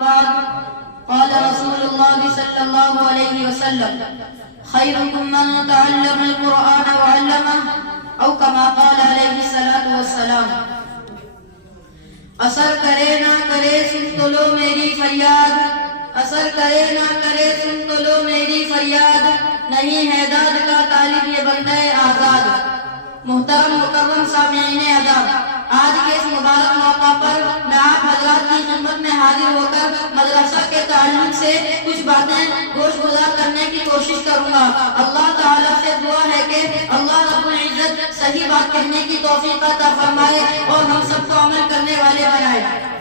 قال رسول الله صلى الله عليه وسلم خيركم من تعلم القرآن وعلمه او كما قال عليه الصلاة والسلام۔ اثر کرے نہ کرے سن تو لو میری فریاد، اثر کرے نہ کرے سن تو لو میری فریاد، نہیں ہے داد کا طالب یہ بندہ آزاد۔ محترم مکرم سامعین ادب، آج کے اس مبارک موقع پر میں آپ حضرات کی خدمت میں حاضر ہو کر مدرسہ کے تعلق سے کچھ باتیں گوش گزار کرنے کی کوشش کروں گا۔ اللہ تعالیٰ سے دعا ہے کہ اللہ رب العزت صحیح بات کہنے کی توفیق عطا فرمائے اور ہم سب کو عمل کرنے والے بنائے۔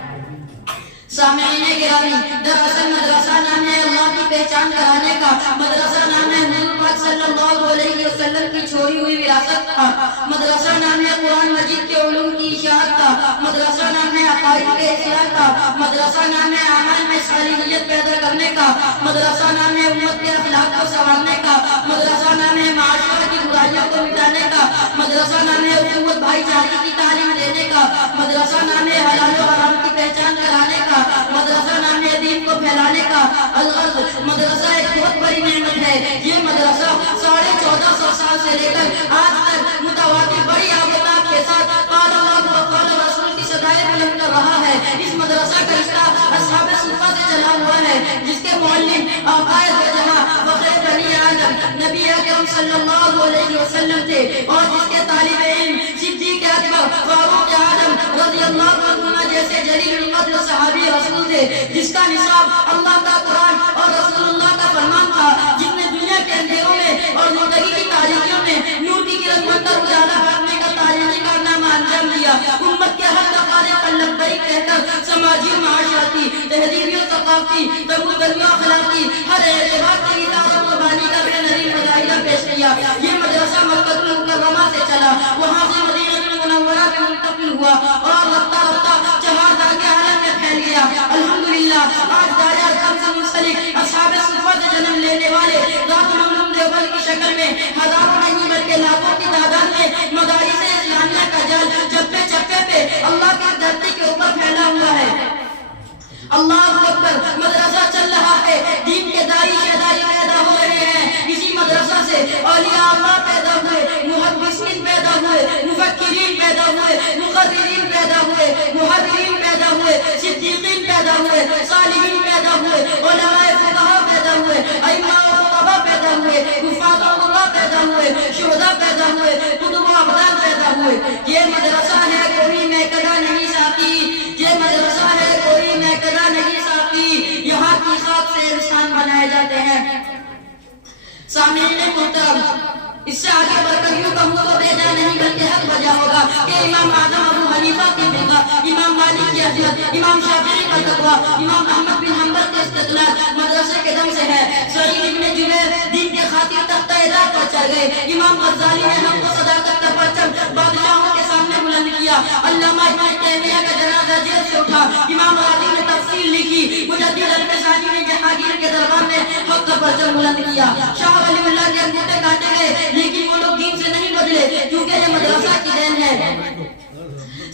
سامعین گرامی، دراصل مدرسہ نام ہے اللہ کی پہچان کرانے کا، مدرسہ نام ہے حضور پاک صلی اللہ علیہ وسلم کی چھوڑی ہوئی وراثت کا، مدرسہ نام ہے قرآن مجید کے علوم کی اشاعت کا، مدرسہ نام ہے عقائد کے اصلاح کا، مدرسہ نام ہے اعمال میں صالحیت پیدا کرنے کا، مدرسہ نام ہے امت کے اخلاق کو سنوارنے کا، مدرسہ نام ہے معاشرہ کی برائیوں کو مٹانے کا، مدرسہ نام ہے اخوت بھائی چارے کی تعلیم دینے کا، مدرسہ نام ہے حلال و حرام کی پہچان کرانے کا، مدرسہ نام ہے دین کو پھیلانے کا۔ الغرض مدرسہ ایک بہت بڑی نعمت ہے۔ یہ مدرسہ 1450 سال سے لے کر آج تک متواتر بڑی آبادات کے ساتھ قال اللہ و قال رسول کی صدائیں بلند کر رہا ہے۔ اس مدرسہ کا رشتہ اصحاب صفہ سے چلا ہوا ہے، جس کے معلم آقائے دو جہاں فخر بنی آدم نبی اکرم صلی اللہ علیہ وسلم تھے، اور جس کے طالب علم صدیق اکبر فاروق اعظم رضی اللہ عنہ جیسے جلیل القدر صحابی رسول تھے، جس کا نصاب اللہ کا قرآن اور رسول اللہ کا فرمان تھا، جس نے دنیا کے اندھیروں میں اور زندگی کی تاریکیوں میں نور کی کرن بن کر اجالا کرنے کا تاریخی کارنامہ انجام دیا۔ امت کے ہر طبقے پر لبیک کہہ کر سماجی و معاشرتی، تہذیبی و ثقافتی، تمدنی و اخلاقی ہر اعتبار کی اطاعت و قربانی کا بے نظیر مظاہرہ پیش کیا۔ یہ مدرسہ مکہ المکرمہ سے چلا، وہاں سے مدینہ منورہ میں منتقل ہوا اور رفتہ رفتہ چہاردار کے عالم میں پھیل گیا۔ الحمدللہ آج دار ارقام سے منسلک اصحاب صفہ سے جنم لینے والے ذات العلوم دیوبند کی شکل میں ہزاروں نہیں بلکہ لاکھوں کی تعداد میں مدارس اسلامیہ کا جال چپے چپے پہ اللہ کی دھرتی کے اوپر پھیلا ہوا ہے۔ اللہ اکبر، مدرسہ چل رہا ہے، دین کے داعی شہدائی پیدا ہو رہے ہیں۔ اسی مدرسہ سے اولیاء اللہ پیدا ہوئے، محدثین پیدا ہوئے، مفکرین پیدا ہوئے، مقررین پیدا ہوئے، محررین پیدا ہوئے، صدیقین پیدا ہوئے، صالحین پیدا ہوئے، علماء فقہاء پیدا ہوئے، ائمہ و خطباء پیدا ہوئے، حفاظ اللہ پیدا ہوئے، شہداء پیدا ہوئے، قطب و ابدال پیدا ہوئے۔ یہ مدرسہ ہے کوئی میکدہ نہیں ساتھی، یہ مدرسہ ہے کوئی میکدہ نہیں ساتھی، یہاں کی خاک سے انسان بنائے جاتے ہیں۔ سامعین محترم، اس سے آگے بڑھ کر یوں کہوں تو بیجا نہیں بلکہ حق بجا ہوگا کہ امام اعظم ابو حنیفہ کی فقہ، امام مالک کی عظمت، امام شافعی کا تقویٰ، امام احمد بن حنبل کے استدلال مدرسے کے دم سے ہے۔ سعید ابن جبیر دین کے خاطر تختہ عظام پر چڑھ گئے۔ امام غزالی نے حق و صداقت کا پرچم بادشاہوں کے سامنے بلند کیا۔ علامہ ابن تیمیہ کا جنازہ جیل سے اٹھا۔ امام راضی نے تفسیر لکھی۔ مجدد الفسانی نے جہانگیر کے دربار میں حق کا پرچم بلند کیا۔ شاہ ولی اللہ کے انگوٹھے کاٹے گئے، لیکن وہ لوگ دین سے نہیں بدلے، کیونکہ یہ مدرسہ کی دین ہے۔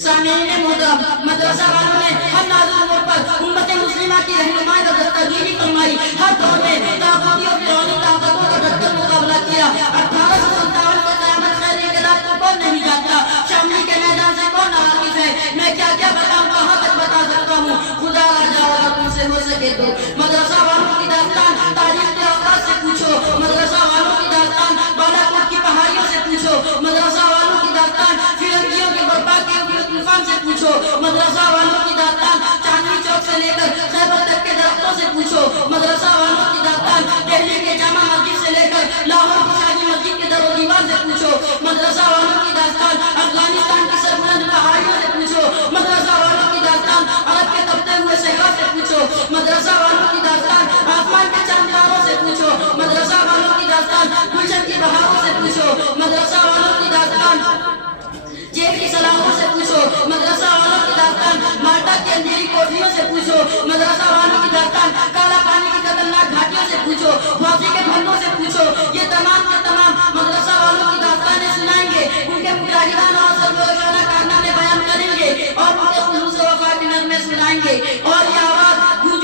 سامعین محترم، مدرسہ والوں نے ہر نازل موڑ پر امت مسلمہ کی رہنمائی اور دستگیری فرمائی، ہر دور میں طاقتی اور فرعونی طاقتوں کا ڈٹ کر مقابلہ کیا۔ 1857 سے قیامت خیر انقلاب کو کون نہیں جانتا، شاملی کے میدان سے کون ناواقف ہے، میں کیا کیا بتاؤں، کہاں تک بتا سکتا ہوں، خدا آ جاؤ اگر تم سے ہو سکے تو۔ مدرسہ والوں کی داستان تاریخ کے اوقات سے پوچھو، مدرسہ والوں کی داستان بالا کوٹ کی پہاڑیوں سے پوچھو، مدرسہ والوں کی داستان فرنگیوں کے برپا کے طوفان سے پوچھو، مدرسہ والوں کی داستان چاندنی چوک سے لے کر خیبر تک کے درختوں سے پوچھو، مدرسہ والوں کی داستان دہلی کے جامع مسجد سے لے کر لاہور کی شاہی مسجد کے در و دیوار سے پوچھو، مدرسہ والوں کی داستان افغانستان کی سربلند پہاڑیوں سے پوچھو، مدرسہ والوں کی داستان عرب کے تپتے ہوئے صحرا سے پوچھو، مدرسہ والوں کی داستان آسمان کے چاند تاروں سے پوچھو، مدرسہ والوں کی داستان گلشن کی بہاروں سے پوچھو، مدرسہ والوں کی داستان جیب کی سلاخوں سے پوچھو، مدرسہ والوں کی داستان مالٹا کی اندھیری کوٹھیوں سے پوچھو، مدرسہ والوں کی داستان کالا پانی کی خطرناک گھاٹیوں سے پوچھو، واضح کے بھندوں سے پوچھو۔ یہ تمام کے تمام مدرسہ والوں کی داستانیں سنائیں گے، ان کے مجاہدانہ اور سرگوشانہ کارنامے بیان کریں گے اور ان کے خلوص و وفا کے نغمے سنائیں گے، اور یہ آواز گونج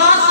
500